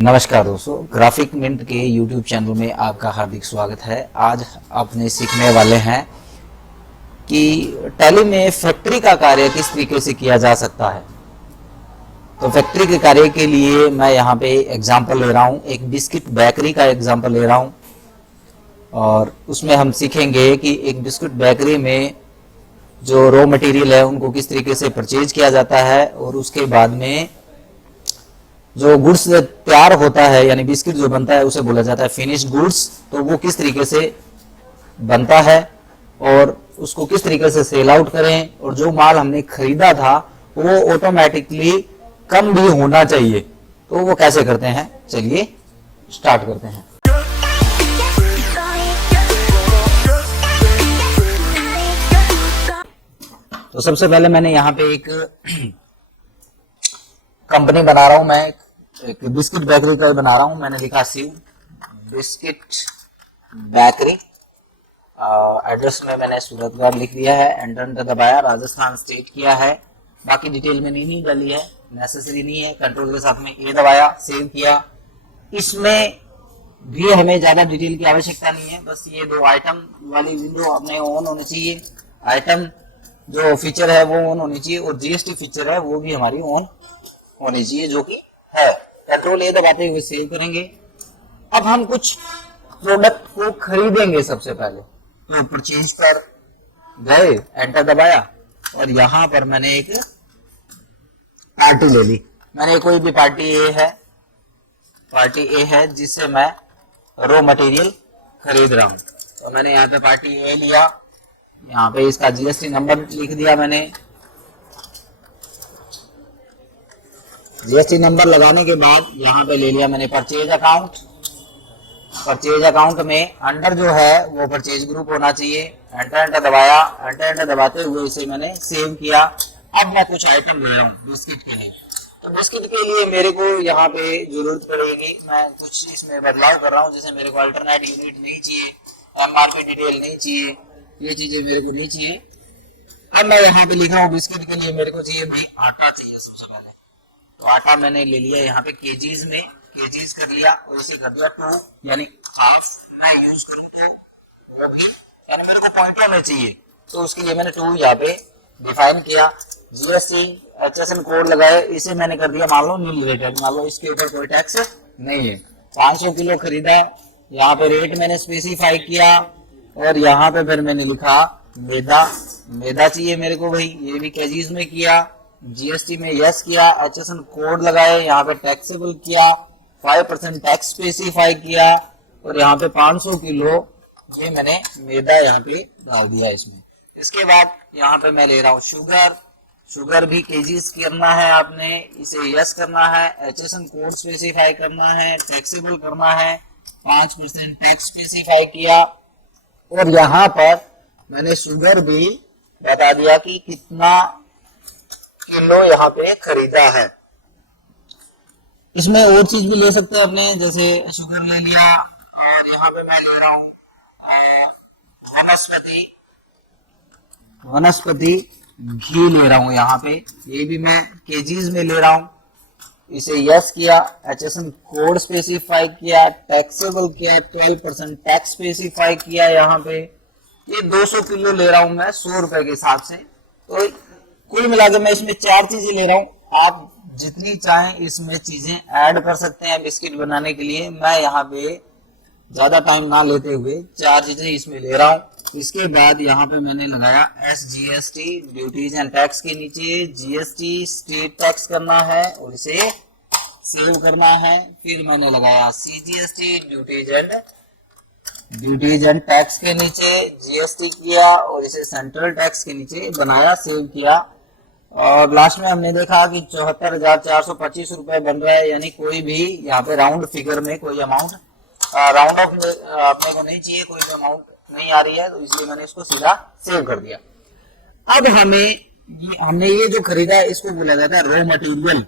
नमस्कार दोस्तों, graphic mint के YouTube चैनल में आपका हार्दिक स्वागत है। आज अपने सीखने वाले हैं कि टैली में फैक्ट्री का कार्य किस तरीके से किया जा सकता है। तो फैक्ट्री के कार्य के लिए मैं यहाँ पे एग्जांपल ले रहा हूँ, एक बिस्किट बेकरी का एग्जांपल ले रहा हूँ और उसमें हम सीखेंगे कि एक बिस्किट बेकरी में जो रॉ मटेरियल है उनको किस तरीके से परचेज किया जाता है और उसके बाद में जो गुड्स तैयार होता है यानी बिस्किट जो बनता है उसे बोला जाता है फिनिश्ड गुड्स। तो वो किस तरीके से बनता है और उसको किस तरीके से सेल आउट करें और जो माल हमने खरीदा था वो ऑटोमेटिकली कम भी होना चाहिए, तो वो कैसे करते हैं, चलिए स्टार्ट करते हैं। तो सबसे पहले मैंने यहाँ पे एक कंपनी बना रहा हूं, मैं एक बिस्किट बेकरी का बना रहा हूं। मैंने लिखा शिव बिस्किट बेकरी, एड्रेस में मैंने सूरतगढ़ लिख दिया है, एंटर दबाया, राजस्थान स्टेट किया है। बाकी डिटेल में नहीं डाली है, नेसेसरी नहीं है। कंट्रोल के साथ में ए दबाया, सेव किया। इसमें भी हमें ज्यादा डिटेल की आवश्यकता नहीं है, बस ये दो आइटम वाली विंडो अपने ऑन होनी चाहिए, आइटम जो फीचर है वो ऑन होनी चाहिए और जीएसटी फीचर है वो भी हमारी ऑन होनी चाहिए, जो कि है। कंट्रोल ए दबाते हुए सेव करेंगे। अब हम कुछ प्रोडक्ट को खरीदेंगे। सबसे पहले तो परचेज कर गए, एंटर दबाया और यहां पर मैंने एक पार्टी ले ली। मैंने कोई भी पार्टी ए है जिससे मैं रॉ मटेरियल खरीद रहा हूं। तो मैंने यहाँ पे पार्टी ए लिया, यहाँ पे इसका जीएसटी नंबर लिख दिया मैंने। जीएसटी नंबर लगाने के बाद यहाँ पे ले लिया मैंने परचेज अकाउंट। परचेज अकाउंट में अंडर जो है वो परचेज ग्रुप होना चाहिए। एंटर दबाया, एंटर दबाते हुए इसे मैंने सेव किया। अब मैं कुछ आइटम ले रहा हूँ बिस्किट के लिए। तो बिस्किट के लिए मेरे को यहाँ पे जरूरत पड़ेगी, मैं कुछ इसमें बदलाव कर रहा हूँ। जैसे मेरे को अल्टरनेट यूनिट नहीं चाहिए, एमआरपी डिटेल नहीं चाहिए, ये चीजें मेरे को नहीं चाहिए। अब मैं यहाँ पे लिखा हूँ बिस्किट के लिए मेरे को चाहिए भाई आटा चाहिए। सबसे पहले तो आटा मैंने ले लिया यहाँ पे केजीज में, केजीज कर लिया और इसे कर दिया 2 यानी हाफ। मैं यूज करूँ तो वो भी यानी मेरे को पॉइंटों में चाहिए, तो उसके लिए मैंने 2 यहाँ पे डिफाइन किया। जीएसटी एचएसएन कोड लगाए, इसे मैंने कर दिया मान लो नील रेटेड, मान लो इसके ऊपर कोई टैक्स नहीं है। 500 किलो खरीदा, यहाँ पे रेट मैंने स्पेसिफाई किया और यहाँ पे फिर मैंने लिखा मैदा चाहिए मेरे को भाई, ये भी केजीज में किया। जीएसटी में यस किया, एचएसएन कोड लगाए, यहाँ पे टैक्सेबल किया, 5% टैक्स स्पेसिफाई किया और यहाँ पे 500 किलो ये मैंने मैदा यहाँ पे डाल दिया इसमें। इसके बाद यहाँ पे मैं ले रहा हूँ शुगर भी केजीज करना है आपने, इसे यस करना है, एचएसएन कोड स्पेसिफाई करना है, टैक्सेबल करना है, 5% टैक्स स्पेसिफाई किया और यहाँ पर मैंने शुगर भी बता दिया कि कितना किलो यहाँ पे खरीदा है। इसमें और चीज भी ले सकते हैं अपने, जैसे शुगर ले लिया और यहाँ पे मैं ले रहा हूँ वनस्पति घी ले रहा हूँ यहाँ पे, ये भी मैं केजीज में ले रहा हूँ। इसे यस किया, एचएसएन कोड स्पेसिफाई किया, टैक्सेबल किया, 12% टैक्स स्पेसिफाई किया। यहाँ पे ये 200 किलो ले रहा हूँ मैं 100 रुपए के हिसाब से। तो कुल मिलाकर मैं इसमें 4 चीजें ले रहा हूँ। आप जितनी चाहें इसमें चीजें ऐड कर सकते हैं बिस्किट बनाने के लिए। मैं यहाँ पे ज्यादा टाइम ना लेते हुए 4 चीजें इसमें ले रहा हूँ। इसके बाद यहाँ पे मैंने लगाया SGST ड्यूटीज एंड टैक्स के नीचे जीएसटी स्टेट टैक्स करना है और इसे सेव करना है। फिर मैंने लगाया CGST ड्यूटीज एंड टैक्स के नीचे जीएसटी किया और इसे सेंट्रल टैक्स के नीचे बनाया, सेव किया। और लास्ट में हमने देखा कि 74,425 रुपए बन रहा है, यानी कोई भी यहाँ पे राउंड फिगर में कोई अमाउंट राउंड ऑफ अपने को नहीं चाहिए, कोई भी अमाउंट नहीं आ रही है, तो इसलिए मैंने इसको सीधा सेव कर दिया। अब हमने ये जो खरीदा है इसको बोला जाता है रॉ मटेरियल।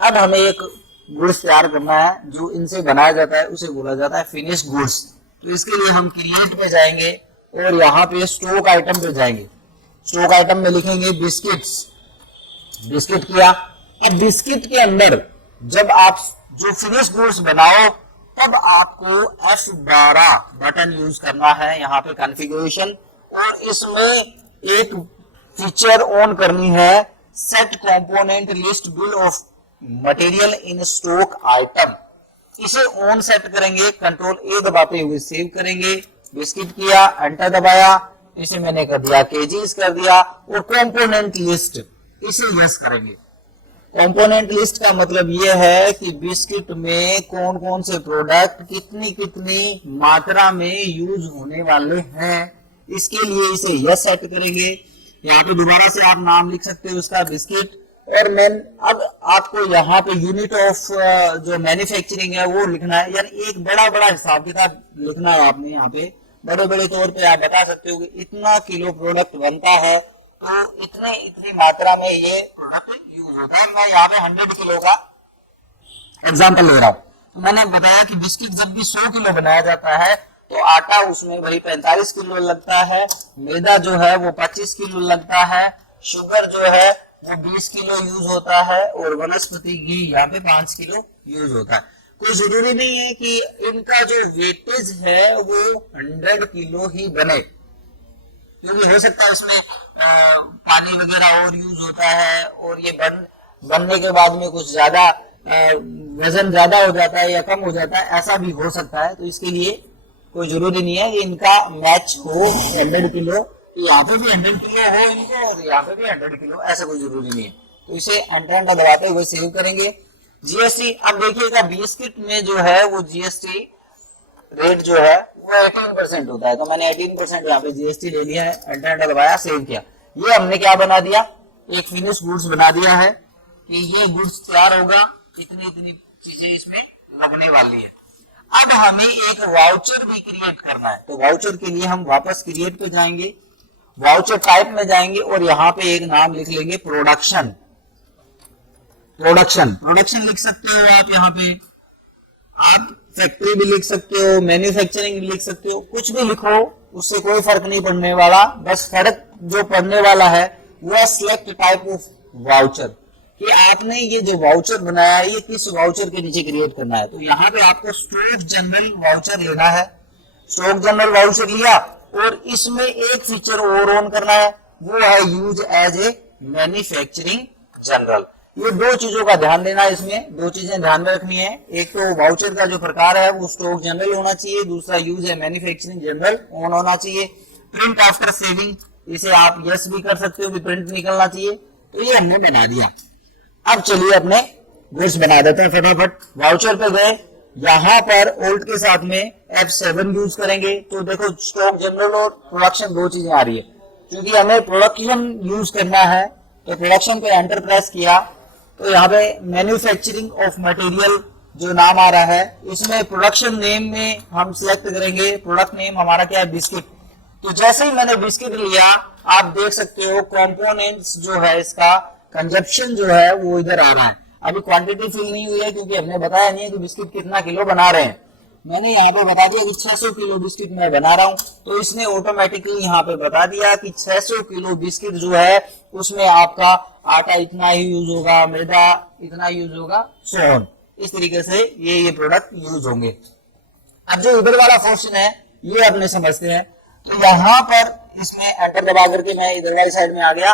अब हमें एक गुड्स तैयार करना है जो इनसे बनाया जाता है, उसे बोला जाता है फिनिश गुड्स। तो इसके लिए हम क्रिएट पे जाएंगे और यहाँ पे स्टॉक आइटम पे जाएंगे। स्टॉक आइटम में लिखेंगे बिस्किट किया। अब बिस्किट के अंदर जब आप जो फिनिश गुड्स बनाओ तब आपको F12 बटन यूज करना है यहाँ पे कॉन्फ़िगरेशन, और इसमें एक फीचर ऑन करनी है, set component list bill of material in stock item. इसे ऑन सेट करेंगे, कंट्रोल ए दबाते हुए सेव करेंगे। बिस्किट किया, एंटर दबाया, इसे मैंने कर दिया केजीज कर दिया, और कंपोनेंट लिस्ट इसे यस करेंगे। कंपोनेंट लिस्ट का मतलब यह है कि बिस्किट में कौन कौन से प्रोडक्ट कितनी कितनी मात्रा में यूज होने वाले हैं, इसके लिए इसे यस सेट करेंगे। यहाँ पे दोबारा से आप नाम लिख सकते हो उसका, बिस्किट, और अब आपको यहाँ पे यूनिट ऑफ जो मैन्युफैक्चरिंग है वो लिखना है, यानी एक बड़ा बड़ा हिसाब किताब लिखना है आपने। यहाँ पे बड़े बड़े तौर पे आप बता सकते हो कि इतना किलो प्रोडक्ट बनता है तो इतनी मात्रा में ये प्रोडक्ट यूज होता है। मैं यहाँ पे 100 किलो का एग्जाम्पल ले रहा हूँ। तो मैंने बताया कि बिस्किट जब भी 100 किलो बनाया जाता है तो आटा उसमें वही 45 किलो लगता है, मैदा जो है वो 25 किलो लगता है, शुगर जो है वो 20 किलो यूज होता है, और वनस्पति घी यहाँ पे 5 किलो यूज होता है। कोई जरूरी नहीं है कि इनका जो वेटेज है वो 100 किलो ही बने, क्योंकि हो सकता है इसमें पानी वगैरह और यूज होता है, और ये बनने के बाद में कुछ ज्यादा वजन ज्यादा हो जाता है या कम हो जाता है, ऐसा भी हो सकता है। तो इसके लिए कोई जरूरी नहीं है कि इनका मैच हो 100 किलो, यहाँ पे भी 100 किलो हो इनको और यहाँ पे भी 100 किलो, ऐसा कोई जरूरी नहीं है। तो इसे एंटर दबाते हुए सेव करेंगे। जीएसटी, अब देखिएगा बिस्किट में जो है वो जीएसटी रेट जो है वो 18% होता है, तो मैंने 18% यहाँ पे जीएसटी ले लिया है, एंटर दबाया, सेव किया। ये हमने क्या बना दिया, एक फिनिश गुड्स बना दिया है कि ये गुड्स तैयार होगा, इतनी इतनी चीजें इसमें लगने वाली है। अब हमें एक वाउचर भी क्रिएट करना है, तो वाउचर के लिए हम वापस क्रिएट पे जाएंगे, वाउचर टाइप में जाएंगे और यहाँ पे एक नाम लिख लेंगे प्रोडक्शन। प्रोडक्शन लिख सकते हो आप, यहाँ पे आप फैक्ट्री भी लिख सकते हो, मैन्युफैक्चरिंग भी लिख सकते हो, कुछ भी लिखो, उससे कोई फर्क नहीं पड़ने वाला। बस फर्क जो पड़ने वाला है वो है सिलेक्ट टाइप ऑफ वाउचर, कि आपने ये जो वाउचर बनाया है ये किस वाउचर के नीचे क्रिएट करना है। तो यहाँ पे आपको स्टॉक जनरल वाउचर लेना है, स्टॉक जनरल वाउचर लिया, और इसमें एक फीचर और ऑन करना है, वो है use as a manufacturing general. ये दो चीजों का ध्यान देना है, इसमें दो चीजें ध्यान में रखनी है। एक तो वाउचर का जो प्रकार है वो स्टॉक जनरल होना चाहिए, दूसरा यूज है मैन्युफैक्चरिंग जनरल ऑन होना चाहिए। प्रिंट आफ्टर सेविंग, इसे आप यस भी कर सकते हो कि प्रिंट निकलना चाहिए। तो ये हमने बना दिया। अब चलिए अपने गुड्स बना देते हैं फटाफट। वाउचर पे गए, यहाँ पर ओल्ट के साथ में F7 यूज करेंगे, तो देखो स्टॉक जनरल और प्रोडक्शन दो चीजें आ रही है। क्योंकि हमें प्रोडक्शन यूज करना है तो प्रोडक्शन पे एंटर प्रेस किया, तो यहाँ पे मैन्युफैक्चरिंग ऑफ मटेरियल जो नाम आ रहा है, इसमें प्रोडक्शन नेम में हम सिलेक्ट करेंगे, प्रोडक्ट नेम हमारा क्या है, बिस्किट। तो जैसे ही मैंने बिस्किट लिया, आप देख सकते हो कंपोनेंट्स जो है इसका कंजप्शन जो है वो इधर आ रहा है। अभी क्वांटिटी फिल नहीं हुई है क्योंकि हमने बताया नहीं है कि बिस्किट कितना किलो बना रहे हैं। मैंने यहाँ पे बता दिया कि 600 किलो बिस्किट मैं बना रहा हूँ, तो इसने ऑटोमेटिकली यहाँ पे बता दिया कि 600 किलो बिस्किट जो है उसमें आपका आटा इतना ही यूज होगा, मैदा इतना यूज होगा, सो ऑन। इस तरीके से ये प्रोडक्ट यूज होंगे। अब जो इधर वाला फंक्शन है ये अपने समझते हैं। तो यहाँ पर इसमें एंटर दबा करके मैं इधर वाली साइड में आ गया,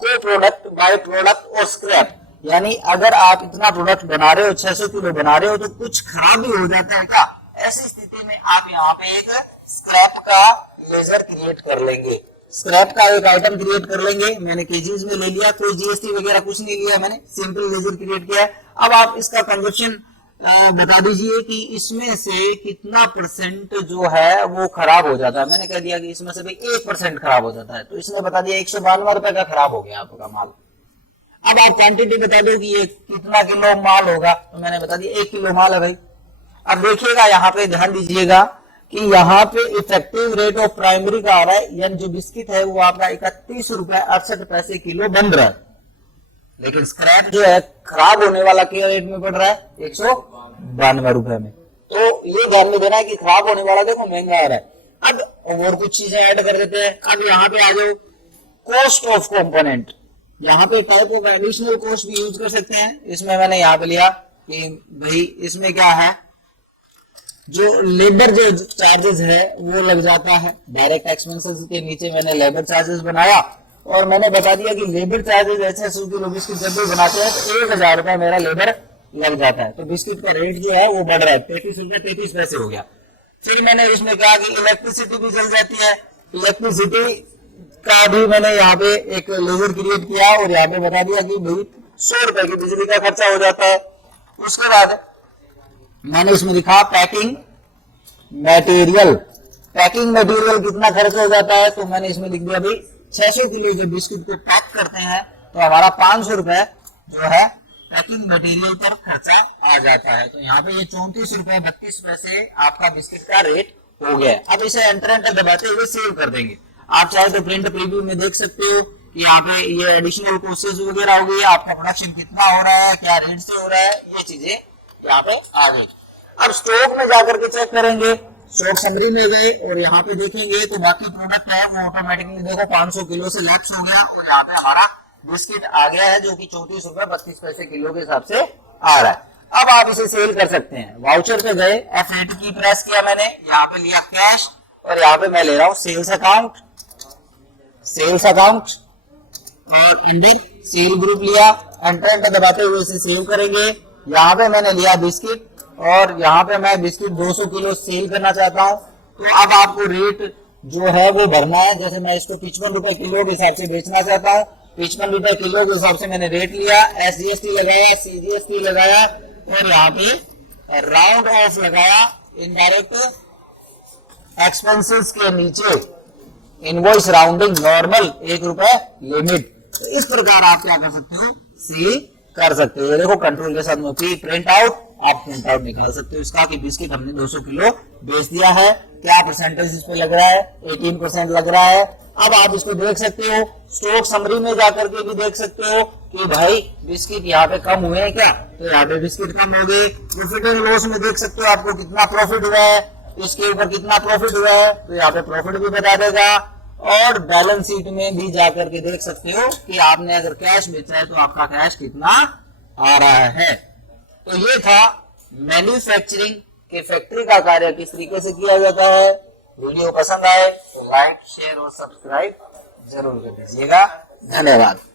को प्रोडक्ट, बाय प्रोडक्ट और स्क्रैप, यानी अगर आप इतना प्रोडक्ट बना रहे हो, 600 किलो बना रहे हो, तो कुछ खराब भी हो जाता है क्या, ऐसी स्थिति में आप यहाँ पे एक स्क्रैप का लेजर क्रिएट कर लेंगे, स्क्रैप का एक आइटम क्रिएट कर लेंगे। मैंने केजीज में ले लिया, कोई जीएसटी वगैरह कुछ नहीं लिया, मैंने सिंपल लेजर क्रिएट किया है। अब आप इसका कंजप्शन बता दीजिए कि इसमें से कितना परसेंट जो है वो खराब हो जाता है। मैंने कह दिया कि इसमें से 1% खराब हो जाता है, तो इसने बता दिया 192 रुपए का खराब हो गया आपका माल। अब आप क्वांटिटी बता दो कि ये कितना किलो माल होगा, तो मैंने बता दिया 1 किलो माल है भाई। अब देखिएगा यहाँ पे ध्यान दीजिएगा कि यहाँ पे इफेक्टिव रेट ऑफ प्राइमरी का आ रहा है, यानी जो बिस्किट है वो आपका 31 रुपए 68 पैसे किलो बन रहा है, लेकिन स्क्रैप जो है खराब होने वाला क्या रेट में पड़ रहा है, 192 रुपए में। तो ये ध्यान में देना है कि खराब होने वाला देखो महंगा आ रहा है। अब और कुछ चीजें ऐड कर देते हैं। अब यहाँ पे आ जाओ, कॉस्ट ऑफ कंपोनेंट, यहाँ पे टाइप ऑफ एडिशनल कॉस्ट भी यूज कर सकते हैं। इसमें मैंने यहाँ पे लिया कि भाई इसमें क्या है, जो लेबर जो चार्जेस है वो लग जाता है। डायरेक्ट एक्सपेंसेस के नीचे मैंने लेबर चार्जेस बनाया और मैंने बता दिया कि लेबर चार्जेस ऐसे किलो बिस्किट जब भी बनाते हैं तो 1000 रुपए मेरा लेबर लग जाता है। तो बिस्किट का रेट जो है वो बढ़ रहा है, 33 रुपए 33 पैसे हो गया। फिर मैंने इसमें कहा कि इलेक्ट्रिसिटी भी चल जाती है, इलेक्ट्रिसिटी का भी मैंने यहाँ पे एक लेजर क्रिएट किया और यहाँ पे बता दिया कि भाई 100 रुपए की बिजली का खर्चा हो जाता है। उसके बाद मैंने इसमें लिखा पैकिंग मटेरियल, पैकिंग मटेरियल कितना खर्च हो जाता है, तो मैंने इसमें लिख दिया भाई 600 किलो जो बिस्किट को पैक करते हैं तो हमारा 500 रुपए जो है पैकिंग मटेरियल पर खर्चा आ जाता है। तो यहाँ पे ये 34 रुपए 32 पैसे आपका बिस्किट का रेट हो गया। अब इसे एंटर एंटर दबाते हुए सेव कर देंगे। आप चाहे तो प्रिंट प्रीव्यू में देख सकते हो कि यहाँ पे ये एडिशनल कोर्सेज वगैरह हो गई, आपका प्रोडक्शन कितना हो रहा है, क्या रेट से हो रहा है, ये चीजें यहाँ पे आ गई। अब स्टॉक में जाकर के चेक करेंगे, स्टॉक समरी में गए और यहाँ पे देखेंगे तो बाकी प्रोडक्ट है वो ऑटोमेटिकली देखो 500 किलो से लैप्स हो गया और यहाँ पे हमारा बिस्किट आ गया है जो कि 34 रुपए 32 पैसे किलो के हिसाब से आ रहा है। अब आप इसे सेल कर सकते हैं। वाउचर पे गए, F8 की प्रेस किया मैंने, यहाँ पे लिया कैश और यहाँ पे मैं ले रहा हूँ सेल्स अकाउंट, सेल्स अकाउंट और अंदर सेल ग्रुप लिया, एंटर एंटर दबाते हुए इसे सेव करेंगे। यहाँ पे मैंने लिया बिस्किट और यहाँ पे मैं बिस्किट 200 किलो सेल करना चाहता हूँ। तो अब आपको रेट जो है वो भरना है। जैसे मैं इसको 55 रुपए किलो के हिसाब से बेचना चाहता हूँ, 55 रुपए किलो के हिसाब से मैंने रेट लिया, SGST लगाया, CGST लगाया और यहाँ पे राउंड ऑफ लगाया। इनडायरेक्ट एक्सपेंसेस के नीचे इनवॉइस राउंडिंग नॉर्मल 1 रुपए लिमिट। तो इस प्रकार आप क्या कर सकते हो, सेल कर सकते हो। देखो कंट्रोल के साथ में प्रिंट आउट, आप प्रिंट आउट निकाल सकते हो इसका कि बिस्किट हमने 200 किलो बेच दिया है। क्या परसेंटेज इस पे लग रहा है, 18% लग रहा है। अब आप इसको देख सकते हो, स्टॉक समरी में जाकर के भी देख सकते हो कि भाई बिस्किट यहाँ पे कम हुए हैं क्या, तो यहाँ पे बिस्किट कम हो गए। प्रॉफिट एंड लॉस में देख सकते हो आपको कितना प्रॉफिट हुआ है, इसके ऊपर कितना प्रॉफिट हुआ है तो यहाँ पे प्रॉफिट भी बता देगा। और बैलेंस शीट में भी जाकर के देख सकते हो कि आपने अगर कैश बेचा है तो आपका कैश कितना आ रहा है। तो ये था मैन्युफैक्चरिंग के फैक्ट्री का कार्य किस तरीके से किया जाता है। वीडियो पसंद आए तो लाइक शेयर और सब्सक्राइब जरूर कर दीजिएगा। धन्यवाद।